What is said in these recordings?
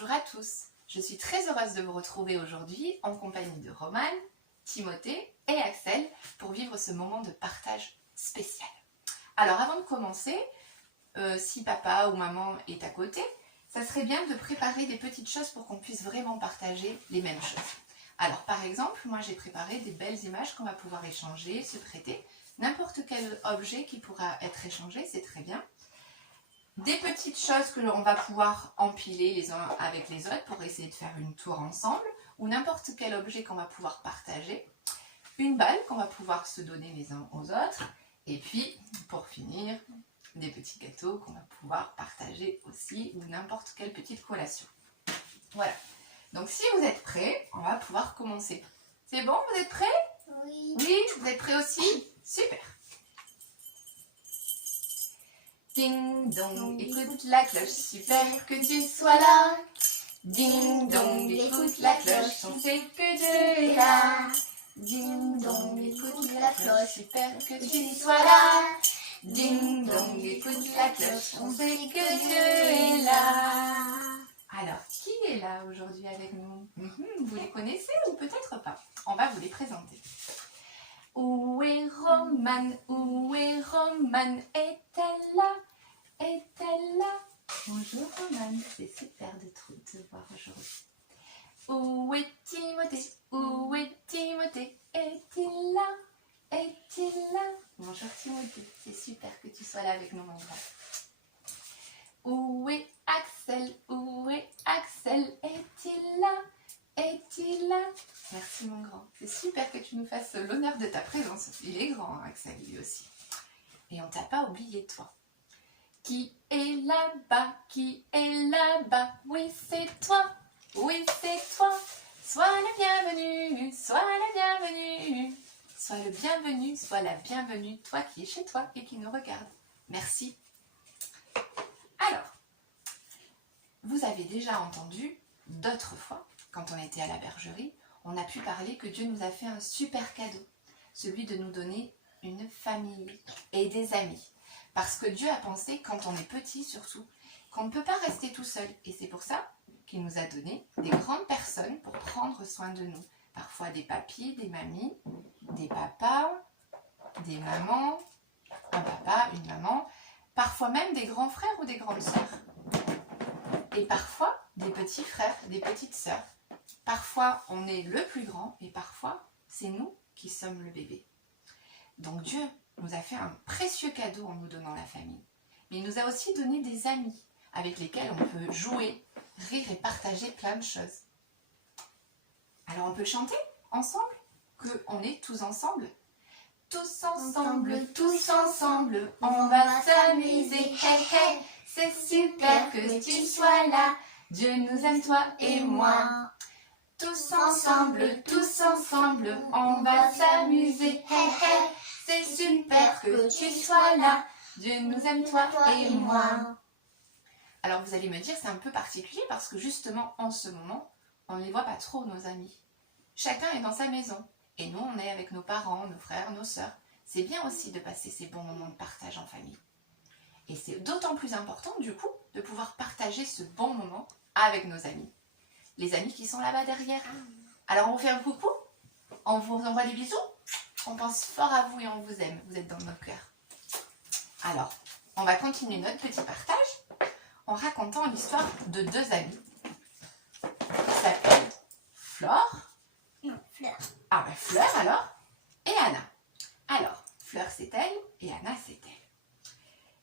Bonjour à tous, je suis très heureuse de vous retrouver aujourd'hui en compagnie de Romane, Timothée et Axel pour vivre ce moment de partage spécial. Alors avant de commencer, si papa ou maman est à côté, ça serait bien de préparer des petites choses pour qu'on puisse vraiment partager les mêmes choses. Alors par exemple, moi j'ai préparé des belles images qu'on va pouvoir échanger, se prêter. N'importe quel objet qui pourra être échangé, c'est très bien. Des petites choses que l'on va pouvoir empiler les uns avec les autres pour essayer de faire une tour ensemble, ou n'importe quel objet qu'on va pouvoir partager. Une balle qu'on va pouvoir se donner les uns aux autres. Et puis, pour finir, des petits gâteaux qu'on va pouvoir partager aussi, ou n'importe quelle petite collation. Voilà. Donc si vous êtes prêts, on va pouvoir commencer. C'est bon, vous êtes prêts? Oui. Oui, vous êtes prêts aussi? Super. Ding dong, écoute la cloche, super que tu sois là. Ding dong, écoute la cloche, on sait que Dieu est là. Ding dong, écoute la cloche, super que tu sois là. Ding dong, écoute la cloche, on sait que Dieu est là. Alors, qui est là aujourd'hui avec nous? Vous les connaissez ou peut-être pas? On va vous les présenter. Où est Romane? Où est Romane? Est-elle là? Est-elle là? Bonjour Romane, c'est super de te voir aujourd'hui. Où est Timothée? Où est Timothée? Est-il là? Est-il là? Bonjour Timothée, c'est super que tu sois là avec nous mon grand. Où est Axel? Où est Axel? Est-il là? Est-il là? Merci mon grand, c'est super que tu nous fasses l'honneur de ta présence. Il est grand Axel lui aussi. Et on t'a pas oublié toi. Qui est là-bas? Qui est là-bas? Oui, c'est toi. Oui, c'est toi. Sois le bienvenu. Sois le bienvenu. Sois le bienvenu. Sois la bienvenue. Toi qui es chez toi et qui nous regarde. Merci. Alors, vous avez déjà entendu d'autres fois, quand on était à la bergerie, on a pu parler que Dieu nous a fait un super cadeau. Celui de nous donner une famille et des amis. Parce que Dieu a pensé, quand on est petit surtout, qu'on ne peut pas rester tout seul. Et c'est pour ça qu'il nous a donné des grandes personnes pour prendre soin de nous. Parfois des papis, des mamies, des papas, des mamans, un papa, une maman, parfois même des grands frères ou des grandes sœurs. Et parfois des petits frères, des petites sœurs. Parfois on est le plus grand et parfois c'est nous qui sommes le bébé. Donc Dieu nous a fait un précieux cadeau en nous donnant la famille. Mais il nous a aussi donné des amis avec lesquels on peut jouer, rire et partager plein de choses. Alors on peut chanter ensemble, qu'on est tous ensemble. Tous ensemble, on va s'amuser. Hey, hey, c'est super que tu sois là. Dieu nous aime toi et moi. Tous ensemble, on va s'amuser. Hey, hey. C'est super que tu sois là. Dieu nous aime toi et moi. Alors vous allez me dire, c'est un peu particulier parce que justement en ce moment, on ne les voit pas trop nos amis. Chacun est dans sa maison. Et nous, on est avec nos parents, nos frères, nos sœurs. C'est bien aussi de passer ces bons moments de partage en famille. Et c'est d'autant plus important du coup de pouvoir partager ce bon moment avec nos amis. Les amis qui sont là-bas derrière. Alors on vous fait un coucou, on vous envoie des bisous. On pense fort à vous et on vous aime. Vous êtes dans nos cœurs. Alors, on va continuer notre petit partage en racontant l'histoire de deux amies qui s'appellent Flore. Non, Fleur. Ah ben Fleur alors. Et Anna. Alors, Fleur c'est elle et Anna c'est elle.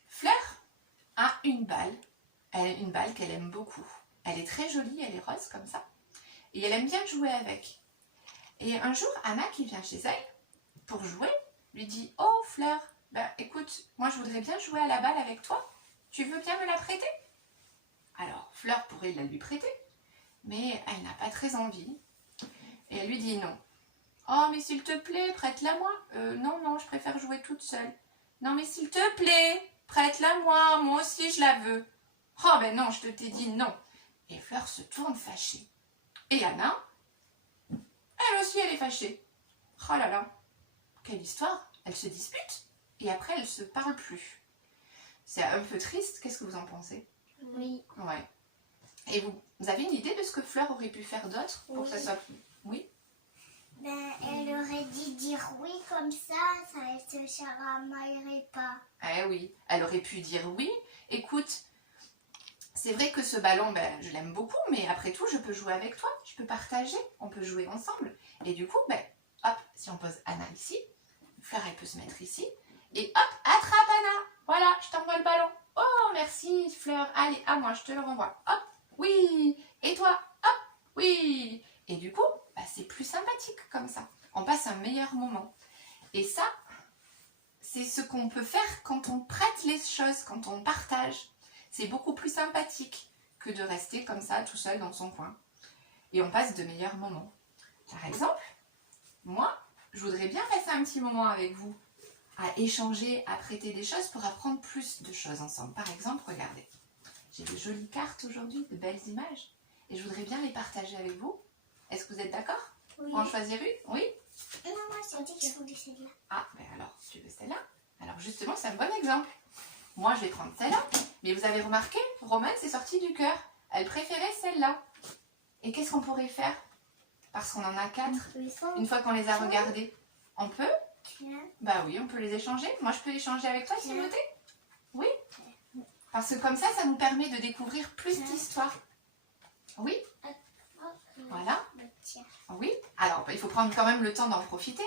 Fleur a une balle. Elle a une balle qu'elle aime beaucoup. Elle est très jolie, elle est rose comme ça. Et elle aime bien jouer avec. Et un jour, Anna qui vient chez elle pour jouer, lui dit « Oh Fleur, ben, écoute, moi je voudrais bien jouer à la balle avec toi. Tu veux bien me la prêter ?» Alors Fleur pourrait la lui prêter, mais elle n'a pas très envie. Et elle lui dit « Non. »« Oh mais s'il te plaît, prête-la moi. Non, non, je préfère jouer toute seule. »« Non mais s'il te plaît, prête-la moi, moi aussi je la veux. »« Oh ben non, je t'ai dit non. » Et Fleur se tourne fâchée. Et Anna, elle aussi elle est fâchée. Oh là là. Quelle histoire! Elles se disputent et après elles se parlent plus. C'est un peu triste, qu'est-ce que vous en pensez? Oui. Ouais. Et vous avez une idée de ce que Fleur aurait pu faire d'autre pour que ça soit plus... Oui? Ben, elle aurait dit dire oui comme ça elle se charamaillerait pas. Eh oui, elle aurait pu dire oui. Écoute, c'est vrai que ce ballon, ben, je l'aime beaucoup, mais après tout, je peux jouer avec toi, je peux partager, on peut jouer ensemble. Et du coup, ben, hop, si on pose Anna ici, Fleur, elle peut se mettre ici, et hop, attrape Anna. Voilà, je t'envoie le ballon. Oh, merci Fleur, allez, à moi, je te le renvoie. Hop, oui, et toi, hop, oui. Et du coup, ben, c'est plus sympathique comme ça. On passe un meilleur moment. Et ça, c'est ce qu'on peut faire quand on prête les choses, quand on partage. C'est beaucoup plus sympathique que de rester comme ça tout seul dans son coin. Et on passe de meilleurs moments. Par exemple, moi, je voudrais bien passer un petit moment avec vous, à échanger, à prêter des choses pour apprendre plus de choses ensemble. Par exemple, regardez, j'ai de jolies cartes aujourd'hui, de belles images, et je voudrais bien les partager avec vous. Est-ce que vous êtes d'accord? Oui. Pour en choisir une? Oui? Non, moi j'ai dit que je voulais celle-là. Ah, ben alors, tu veux celle-là? Alors justement, c'est un bon exemple. Moi, je vais prendre celle-là. Mais vous avez remarqué, Romane s'est sortie du cœur. Elle préférait celle-là. Et qu'est-ce qu'on pourrait faire? Parce qu'on en a 4. Une fois qu'on les a regardées, on peut? Bah oui, on peut les échanger. Moi, je peux échanger avec toi, Timothée? Oui? Parce que comme ça nous permet de découvrir plus d'histoires. Oui? Voilà. Oui. Alors, il faut prendre quand même le temps d'en profiter.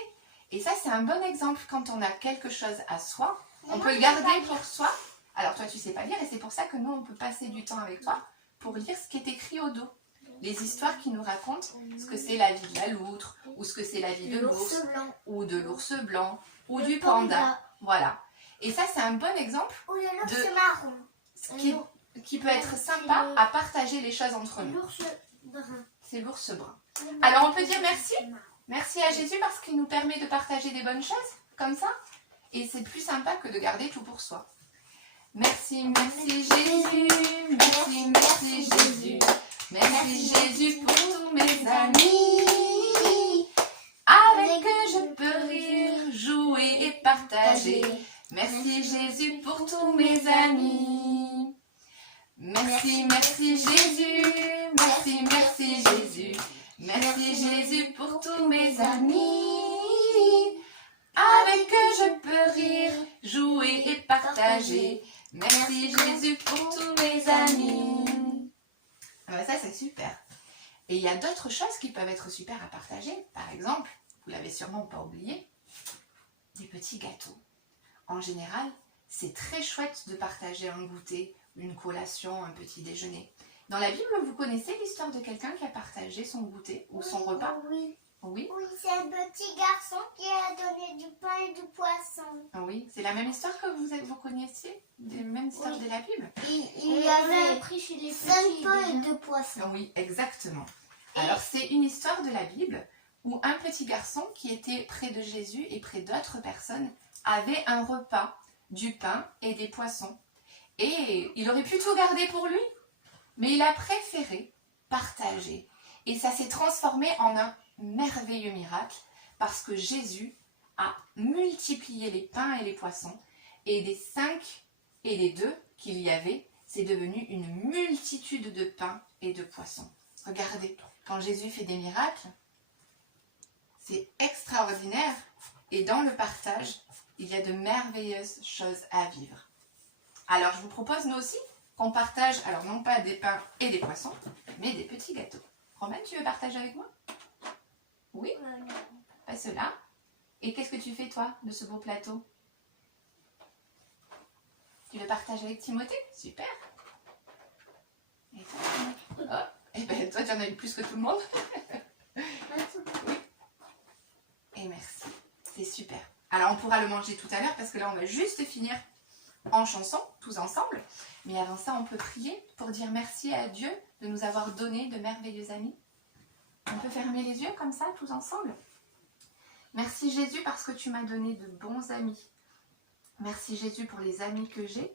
Et ça, c'est un bon exemple. Quand on a quelque chose à soi, on peut le garder pour soi. Alors, toi, tu sais pas lire et c'est pour ça que nous, on peut passer du temps avec toi pour lire ce qui est écrit au dos. Les histoires qui nous racontent ce que c'est la vie de la loutre, ou ce que c'est la vie de l'ours, ou de l'ours blanc, ou du panda. Voilà. Et ça, c'est un bon exemple de marron. Qui peut être sympa à partager les choses entre nous. L'ours brun. C'est l'ours brun. Alors, on peut dire merci. Merci à Jésus parce qu'il nous permet de partager des bonnes choses, comme ça. Et c'est plus sympa que de garder tout pour soi. Merci, merci Jésus. Merci, merci Jésus. Merci Jésus pour tous mes amis. Avec eux je peux rire, jouer et partager. Merci Jésus pour tous mes amis. Merci, merci Jésus. Merci, merci Jésus. Merci Jésus pour tous mes amis. Avec eux je peux rire, jouer et partager. Merci Jésus pour tous mes amis. Ah, ça c'est super. Et il y a d'autres choses qui peuvent être super à partager. Par exemple, vous l'avez sûrement pas oublié, des petits gâteaux. En général, c'est très chouette de partager un goûter, une collation, un petit déjeuner. Dans la Bible, vous connaissez l'histoire de quelqu'un qui a partagé son goûter ou son repas? Oui. Oui. Oui, c'est un petit garçon qui a donné du pain et du poisson. Oui, c'est la même histoire que vous connaissiez, les mêmes histoires de la Bible. Il y avait pris chez les 5 pains et 2 poissons. Oui, exactement. Alors, c'est une histoire de la Bible où un petit garçon qui était près de Jésus et près d'autres personnes avait un repas, du pain et des poissons. Et il aurait pu tout garder pour lui, mais il a préféré partager. Et ça s'est transformé en un merveilleux miracle parce que Jésus a multiplié les pains et les poissons et des 5 et des 2 qu'il y avait, c'est devenu une multitude de pains et de poissons. Regardez, quand Jésus fait des miracles, c'est extraordinaire et dans le partage, il y a de merveilleuses choses à vivre. Alors je vous propose nous aussi qu'on partage, alors non pas des pains et des poissons, mais des petits gâteaux. Romaine, tu veux partager avec moi? Oui? Pas cela. Et qu'est-ce que tu fais toi de ce beau plateau? Tu le partages avec Timothée? Super. Et toi? Oh, eh ben toi tu en as eu plus que tout le monde. Oui. Et merci. C'est super. Alors on pourra le manger tout à l'heure parce que là on va juste finir en chanson, tous ensemble. Mais avant ça, on peut prier pour dire merci à Dieu de nous avoir donné de merveilleux amis. On peut fermer les yeux comme ça, tous ensemble. Merci Jésus parce que tu m'as donné de bons amis. Merci Jésus pour les amis que j'ai.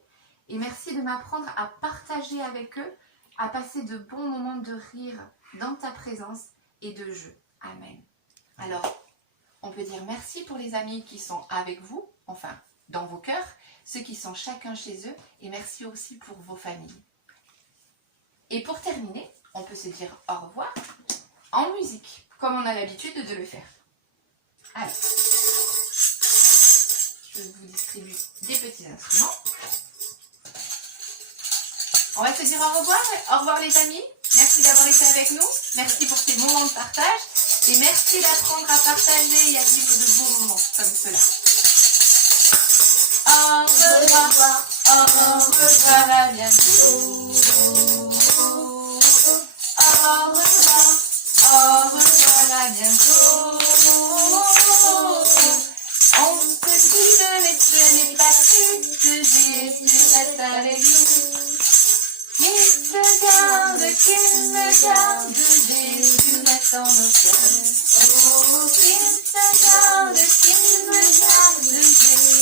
Et merci de m'apprendre à partager avec eux, à passer de bons moments de rire dans ta présence et de jeu. Amen. Alors, on peut dire merci pour les amis qui sont avec vous, enfin, dans vos cœurs, ceux qui sont chacun chez eux, et merci aussi pour vos familles. Et pour terminer, on peut se dire au revoir en musique, comme on a l'habitude de le faire. Alors, je vous distribue des petits instruments. On va se dire au revoir. Au revoir les amis. Merci d'avoir été avec nous. Merci pour ces moments de partage. Et merci d'apprendre à partager et à vivre de beaux moments comme cela. Au revoir. Au revoir, à bientôt. Au revoir. Au revoir, à bientôt. On se dit que ce n'est pas tout. Jésus reste avec nous. Qu'il me garde, Jésus reste en nos cœurs. Oh, qu'il me garde, Jésus reste en nos cœurs.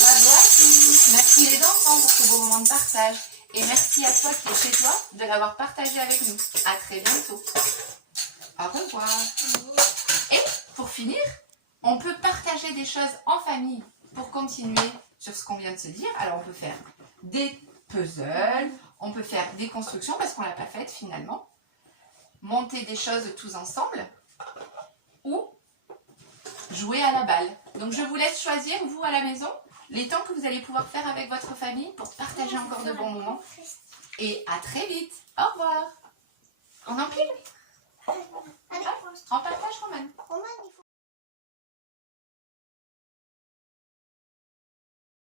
Bravo à tous. Merci les enfants pour ce beau moment de partage. Et merci à toi qui es chez toi de l'avoir partagé avec nous. À très bientôt. Au revoir. Et pour finir, on peut partager des choses en famille pour continuer sur ce qu'on vient de se dire. Alors on peut faire des puzzles, on peut faire des constructions parce qu'on ne l'a pas faite finalement, monter des choses tous ensemble ou jouer à la balle. Donc je vous laisse choisir, vous à la maison, les temps que vous allez pouvoir faire avec votre famille pour partager encore de bons moments. Et à très vite. Au revoir. On empile? On partage, Romane.